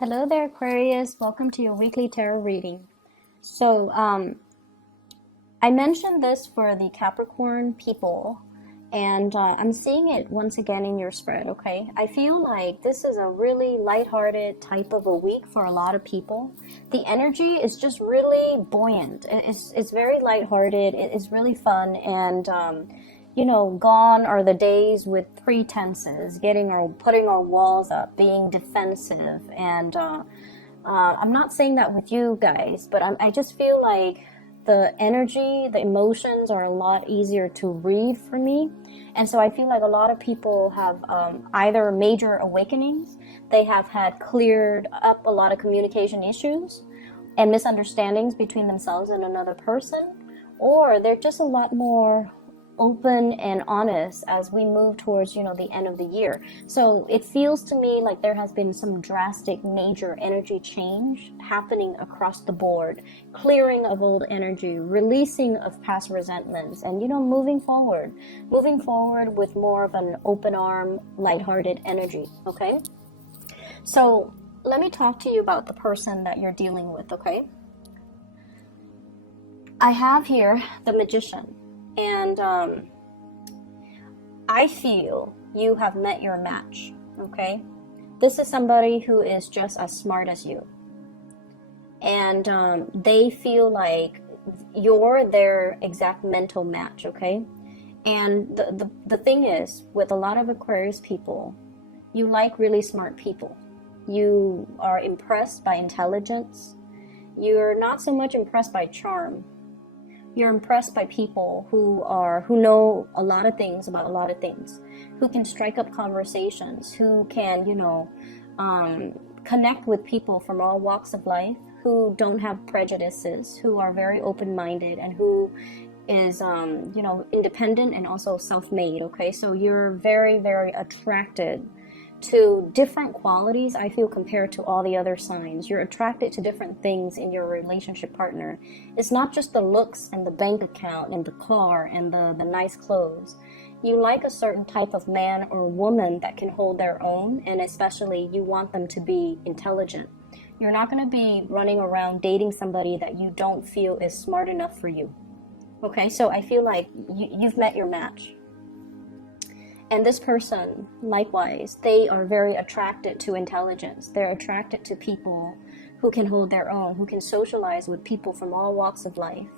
Hello there, Aquarius. Welcome to your weekly tarot reading. So, I mentioned this for the Capricorn people, and I'm seeing it once again in your spread, okay? I feel like this is a really lighthearted type of a week for a lot of people. The energy is just really buoyant. It's very lighthearted. It's really fun, and gone are the days with pretenses, putting our walls up, being defensive, and I'm not saying that with you guys, but I just feel like the energy, the emotions are a lot easier to read for me, and so I feel like a lot of people have either major awakenings, they have had cleared up a lot of communication issues and misunderstandings between themselves and another person, or they're just a lot more open and honest as we move towards the end of the year. So it feels to me like there has been some drastic major energy change happening across the board, clearing of old energy, releasing of past resentments, and moving forward with more of an open arm, lighthearted energy. Okay, so let me talk to you about the person that you're dealing with. Okay, I have here the Magician. And I feel you have met your match, okay? This is somebody who is just as smart as you. And they feel like you're their exact mental match, okay? And the thing is, with a lot of Aquarius people, you like really smart people. You are impressed by intelligence. You're not so much impressed by charm. You're impressed by people who know a lot of things about a lot of things, who can strike up conversations, who can, connect with people from all walks of life, who don't have prejudices, who are very open-minded, and who is, independent and also self-made, okay? So you're very, very attracted to different qualities, I feel, compared to all the other signs. You're attracted to different things in your relationship partner. It's not just the looks and the bank account and the car and the nice clothes. You like a certain type of man or woman that can hold their own, and especially you want them to be intelligent. You're not going to be running around dating somebody that you don't feel is smart enough for you. Okay, so I feel like you've met your match. And this person, likewise, they are very attracted to intelligence. They're attracted to people who can hold their own, who can socialize with people from all walks of life.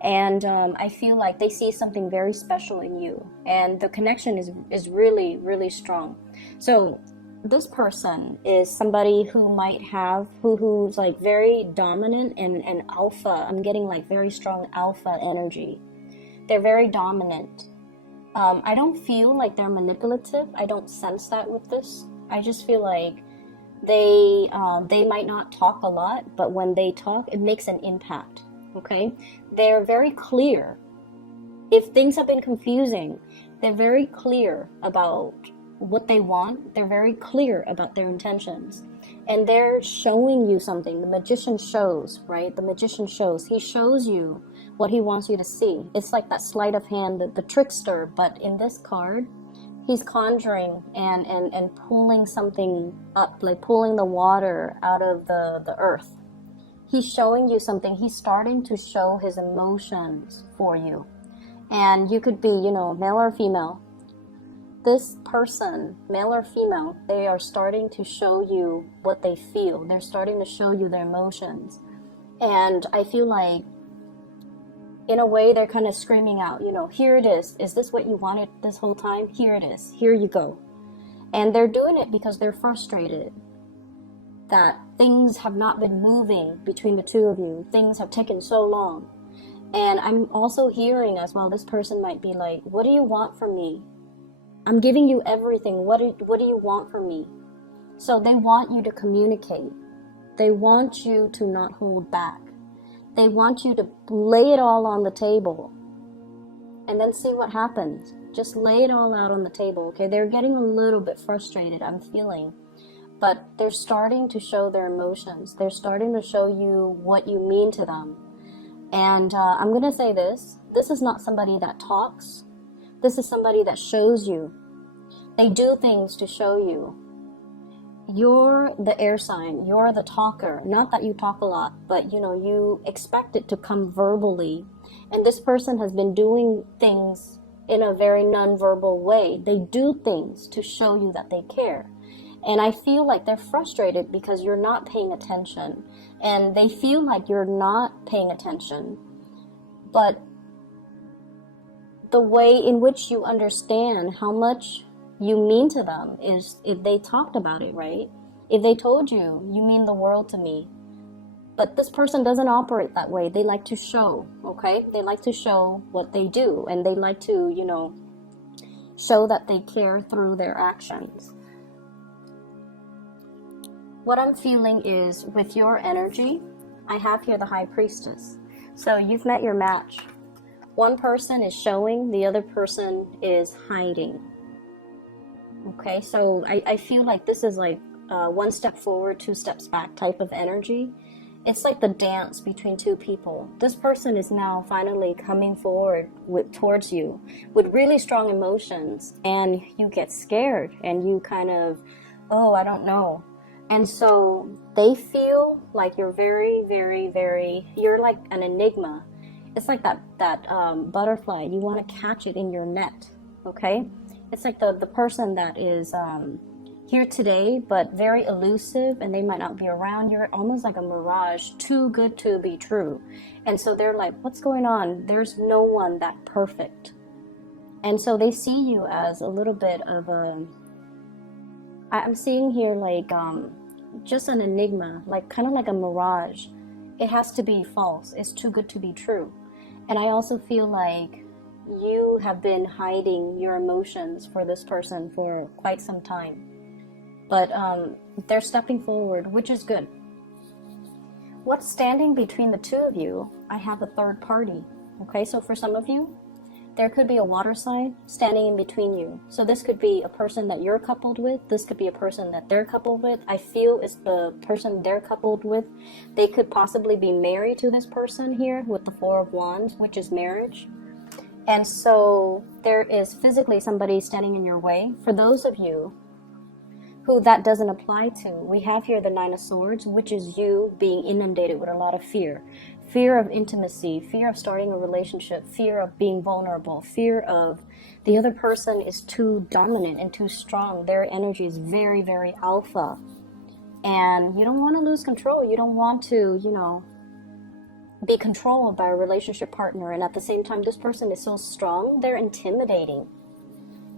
And I feel like they see something very special in you. And the connection is really, really strong. So this person is somebody who might have, who's like very dominant and alpha. I'm getting like very strong alpha energy. They're very dominant. I don't feel like they're manipulative. I don't sense that with this. I just feel like they might not talk a lot, but when they talk, it makes an impact, okay? They're very clear. If things have been confusing, they're very clear about what they want. They're very clear about their intentions. And they're showing you something. The Magician shows, right? The Magician shows. He shows you what he wants you to see. It's like that sleight of hand, the trickster, but in this card, he's conjuring and pulling something up, like pulling the water out of the earth. He's showing you something. He's starting to show his emotions for you. And you could be, male or female. This person, male or female, they are starting to show you what they feel. They're starting to show you their emotions. And I feel like, in a way, they're kind of screaming out, here it is. Is this what you wanted this whole time? Here it is. Here you go. And they're doing it because they're frustrated that things have not been moving between the two of you. Things have taken so long. And I'm also hearing as well, this person might be like, what do you want from me? I'm giving you everything. What do you want from me? So they want you to communicate. They want you to not hold back. They want you to lay it all on the table and then see what happens. Just lay it all out on the table, okay? They're getting a little bit frustrated, I'm feeling. But they're starting to show their emotions. They're starting to show you what you mean to them. And I'm going to say this. This is not somebody that talks. This is somebody that shows you. They do things to show you. you're the air sign, you're the talker. Not that you talk a lot, but you expect it to come verbally. And this person has been doing things in a very non-verbal way. They do things to show you that they care. And I feel like they're frustrated because you're not paying attention. And they feel like you're not paying attention. But the way in which you understand how much you mean to them is if they talked about it, right? If they told you, you mean the world to me. But this person doesn't operate that way. They like to show, okay? They like to show what they do. And they like to, show that they care through their actions. What I'm feeling is with your energy, I have here the High Priestess. So you've met your match. One person is showing, the other person is hiding. Okay, so I feel like this is like one step forward, two steps back type of energy. It's like the dance between two people. This person is now finally coming forward towards you with really strong emotions, and you get scared and you kind of, oh, I don't know. And so they feel like you're very, very, very, you're like an enigma. It's like that butterfly. You want to catch it in your net, okay? It's like the person that is here today, but very elusive, and they might not be around. You're almost like a mirage, too good to be true. And so they're like, what's going on? There's no one that perfect. And so they see you as a little bit of I'm seeing here like just an enigma, like kind of like a mirage. It has to be false. It's too good to be true. And I also feel like you have been hiding your emotions for this person for quite some time. But they're stepping forward, which is good. What's standing between the two of you? I have a third party. Okay, so for some of you, there could be a water sign standing in between you. So this could be a person that you're coupled with. This could be a person that they're coupled with. I feel it's the person they're coupled with. They could possibly be married to this person here with the Four of Wands, which is marriage. And so there is physically somebody standing in your way. For those of you who that doesn't apply to, we have here the Nine of Swords, which is you being inundated with a lot of fear. Fear of intimacy, fear of starting a relationship, fear of being vulnerable, fear of the other person is too dominant and too strong. Their energy is very, very alpha. And you don't want to lose control. You don't want to, be controlled by a relationship partner. And at the same time, this person is so strong, they're intimidating.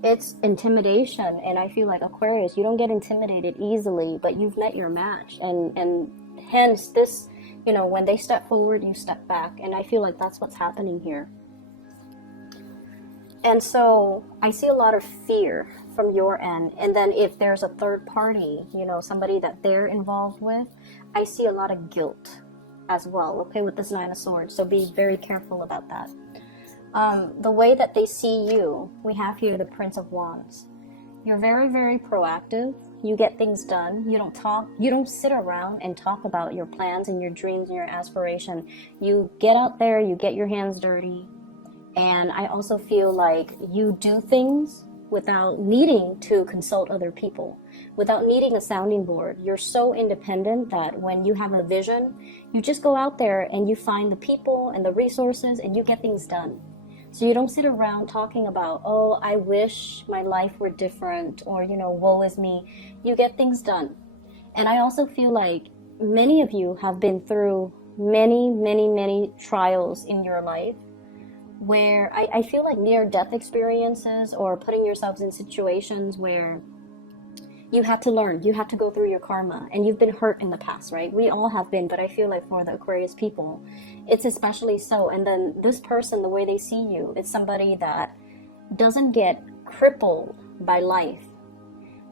It's intimidation, and I feel like Aquarius, you don't get intimidated easily, but you've met your match, and hence this, when they step forward, you step back, and I feel like that's what's happening here. And so I see a lot of fear from your end, and then if there's a third party, somebody that they're involved with, I see a lot of guilt as well, okay, with this Nine of Swords, so be very careful about that. The way that they see you, we have here the Prince of Wands. You're very, very proactive. You get things done. You don't talk. You don't sit around and talk about your plans and your dreams and your aspiration. You get out there, you get your hands dirty. And I also feel like you do things without needing to consult other people, without needing a sounding board. You're so independent that when you have a vision, you just go out there and you find the people and the resources and you get things done. So you don't sit around talking about, oh, I wish my life were different, or, woe is me. You get things done. And I also feel like many of you have been through many, many, many trials in your life where I feel like near-death experiences or putting yourselves in situations where you had to learn, you had to go through your karma, and you've been hurt in the past, right? We all have been, but I feel like for the Aquarius people, it's especially so. And then this person, the way they see you, it's somebody that doesn't get crippled by life.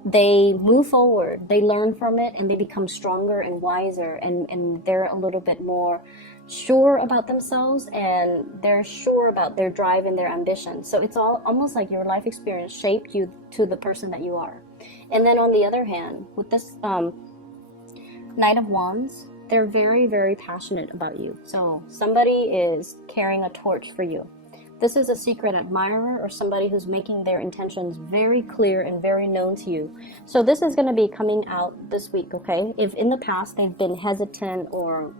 They move forward, they learn from it, and they become stronger and wiser, and they're a little bit more sure about themselves, and they're sure about their drive and their ambition. So it's all almost like your life experience shaped you to the person that you are. And then on the other hand, with this Knight of Wands, they're very, very passionate about you. So somebody is carrying a torch for you. This is a secret admirer or somebody who's making their intentions very clear and very known to you. So this is going to be coming out this week, okay? If in the past they've been hesitant or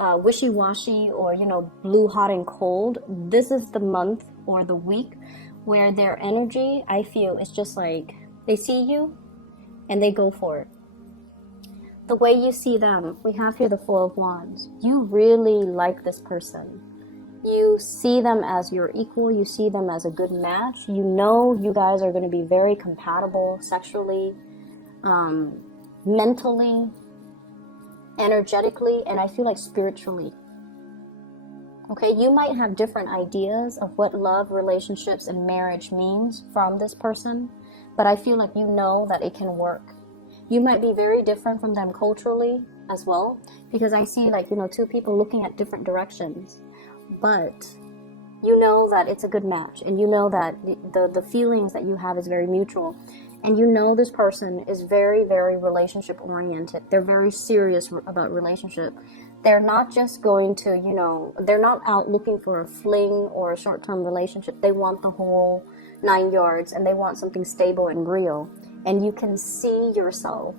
wishy-washy or, you know, blue, hot, and cold, this is the month or the week where their energy, I feel, is just like they see you and they go for it. The way you see them, we have here the Four of Wands. You really like this person. You see them as your equal. You see them as a good match. You know you guys are going to be very compatible sexually, mentally, energetically, and I feel like spiritually. Okay, you might have different ideas of what love, relationships, and marriage means from this person, but I feel like you know that it can work. You might be very different from them culturally as well, because I see, like, you know, two people looking at different directions, but you know that it's a good match, and you know that the feelings that you have is very mutual, and you know this person is very, very relationship oriented. They're very serious about relationship. They're not just going to, you know, they're not out looking for a fling or a short-term relationship. They want the whole 9 yards, and they want something stable and real. And you can see yourself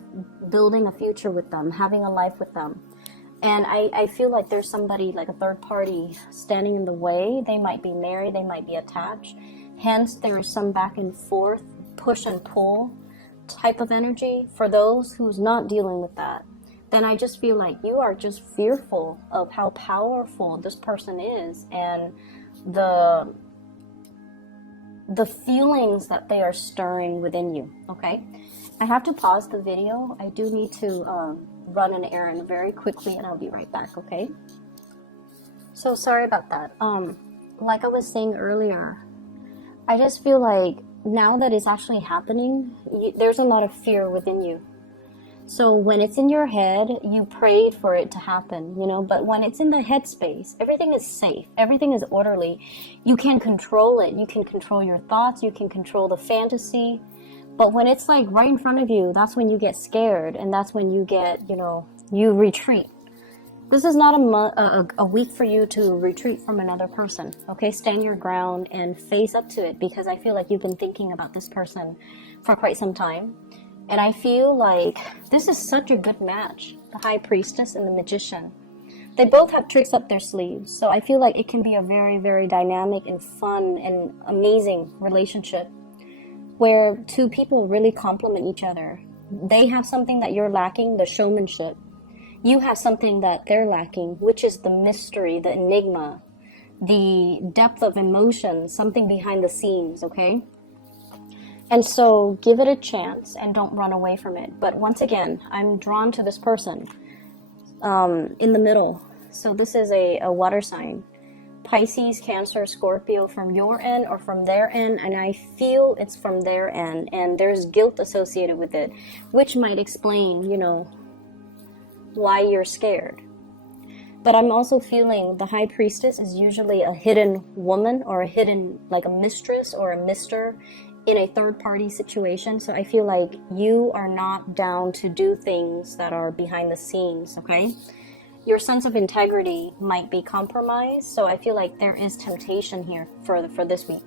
building a future with them, having a life with them. And I feel like there's somebody, like a third party, standing in the way. They might be married, they might be attached. Hence, there is some back and forth, push and pull type of energy. For those who's not dealing with that, then I just feel like you are just fearful of how powerful this person is and the feelings that they are stirring within you, okay? I have to pause the video. I do need to run an errand very quickly, and I'll be right back, okay? So sorry about that. Like I was saying earlier, I just feel like now that it's actually happening, there's a lot of fear within you. So when it's in your head, you prayed for it to happen, you know, but when it's in the headspace, everything is safe, everything is orderly. You can control it. You can control your thoughts. You can control the fantasy. But when it's like right in front of you, that's when you get scared, and that's when you get, you know, you retreat. This is not a week for you to retreat from another person, okay? Stand your ground and face up to it, because I feel like you've been thinking about this person for quite some time. And I feel like this is such a good match, the High Priestess and the Magician. They both have tricks up their sleeves, so I feel like it can be a very, very dynamic and fun and amazing relationship where two people really complement each other. They have something that you're lacking, the showmanship. You have something that they're lacking, which is the mystery, the enigma, the depth of emotion, something behind the scenes, okay? And so give it a chance and don't run away from it. But once again, I'm drawn to this person in the middle. So this is a water sign. Pisces, Cancer, Scorpio from your end or from their end. And I feel it's from their end. And there's guilt associated with it, which might explain, you know, why you're scared. But I'm also feeling the High Priestess is usually a hidden woman or a hidden, like a mistress or a mister in a third-party situation. So I feel like you are not down to do things that are behind the scenes, okay? Your sense of integrity might be compromised, so I feel like there is temptation here for this week.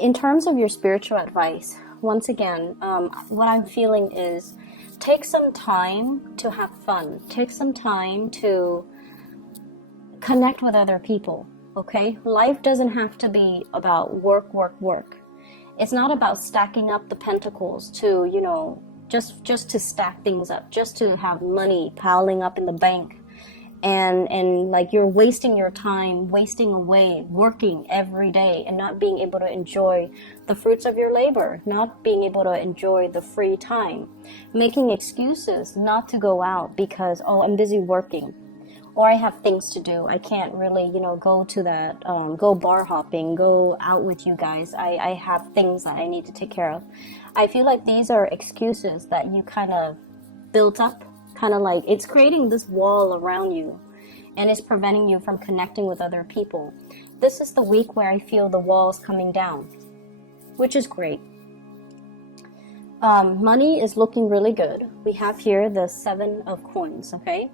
In terms of your spiritual advice, once again, what I'm feeling is take some time to have fun. Take some time to connect with other people. Okay, life doesn't have to be about work, work, work. It's not about stacking up the pentacles to, you know, just to stack things up, just to have money piling up in the bank. And like you're wasting your time, wasting away, working every day and not being able to enjoy the fruits of your labor, not being able to enjoy the free time, making excuses not to go out because, oh, I'm busy working. Or I have things to do. I can't really, you know, go to that, go bar hopping, go out with you guys. I have things that I need to take care of. I feel like these are excuses that you kind of built up, kind of like it's creating this wall around you and it's preventing you from connecting with other people. This is the week where I feel the walls coming down, which is great. Money is looking really good. We have here the 7 of coins, okay?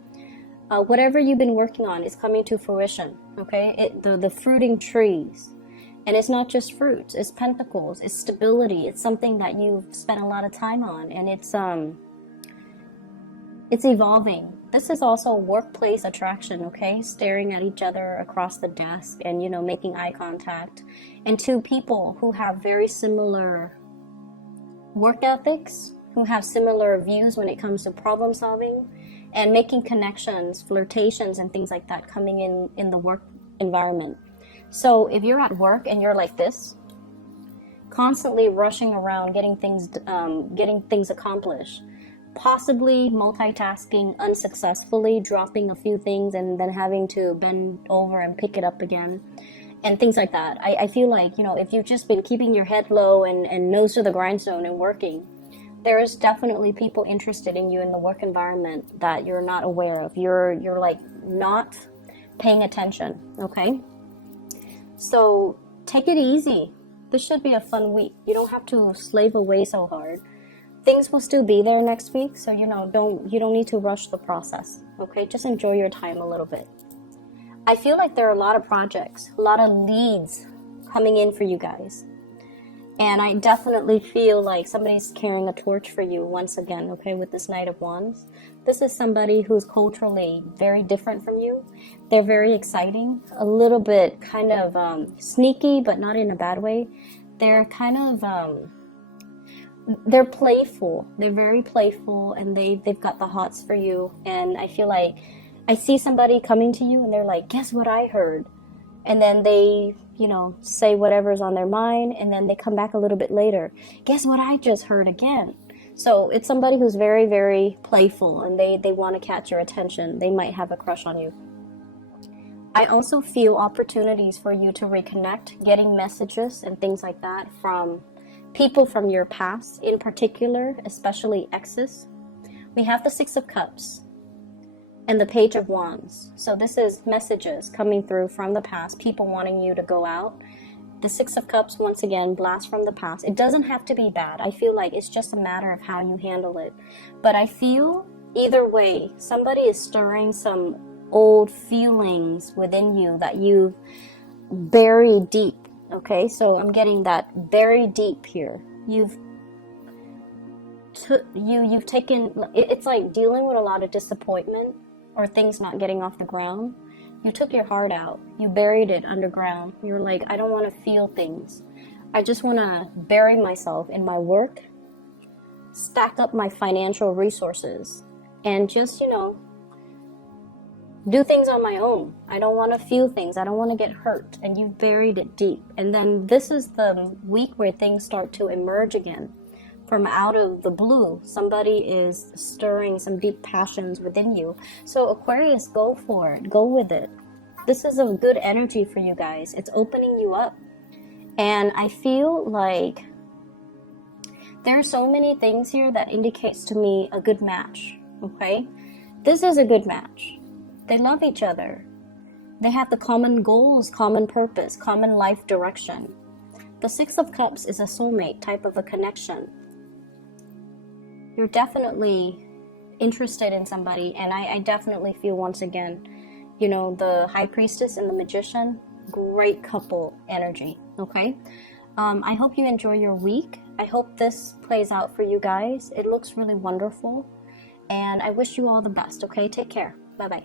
Whatever you've been working on is coming to fruition, okay? The fruiting trees. And it's not just fruits, it's pentacles, it's stability, it's something that you've spent a lot of time on, and it's evolving. This is also workplace attraction, okay? Staring at each other across the desk and, you know, making eye contact. And two people who have very similar work ethics, who have similar views when it comes to problem solving and making connections, flirtations, and things like that coming in the work environment. So if you're at work and you're like this, constantly rushing around, getting things accomplished, possibly multitasking unsuccessfully, dropping a few things and then having to bend over and pick it up again, and things like that. I feel like, you know, if you've just been keeping your head low and nose to the grindstone and working, there is definitely people interested in you in the work environment that you're not aware of. You're like not paying attention, okay? So take it easy. This should be a fun week. You don't have to slave away so hard. Things will still be there next week, so you don't need to rush the process, okay? Just enjoy your time a little bit. I feel like there are a lot of projects, a lot of leads coming in for you guys. And I definitely feel like somebody's carrying a torch for you once again, okay, with this Knight of Wands. This is somebody who's culturally very different from you. They're very exciting, a little bit kind of sneaky, but not in a bad way. They're kind of, they're playful. They're very playful, and they've got the hots for you. And I feel like I see somebody coming to you and they're like, guess what I heard? And then they, you know, say whatever's on their mind, and then they come back a little bit later. Guess what I just heard again? So it's somebody who's very, very playful, and they want to catch your attention. They might have a crush on you. I also feel opportunities for you to reconnect, getting messages and things like that from people from your past, in particular, especially exes. We have the Six of Cups and the Page of Wands. So this is messages coming through from the past, people wanting you to go out. The Six of Cups, once again, blast from the past. It doesn't have to be bad. I feel like it's just a matter of how you handle it. But I feel either way, somebody is stirring some old feelings within you that you've buried deep. Okay, so I'm getting that buried deep here. You've taken, it's like dealing with a lot of disappointment or things not getting off the ground. You took your heart out. You buried it underground. You're like, I don't want to feel things. I just want to bury myself in my work, stack up my financial resources, and just, you know, do things on my own. I don't want to feel things. I don't want to get hurt. And you've buried it deep. And then this is the week where things start to emerge again. From out of the blue, somebody is stirring some deep passions within you. So Aquarius, go for it. Go with it. This is a good energy for you guys. It's opening you up. And I feel like there are so many things here that indicates to me a good match. Okay? This is a good match. They love each other. They have the common goals, common purpose, common life direction. The Six of Cups is a soulmate type of a connection. You're definitely interested in somebody, and I definitely feel, once again, you know, the High Priestess and the Magician, great couple energy, okay? I hope you enjoy your week. I hope this plays out for you guys. It looks really wonderful, and I wish you all the best, okay? Take care. Bye-bye.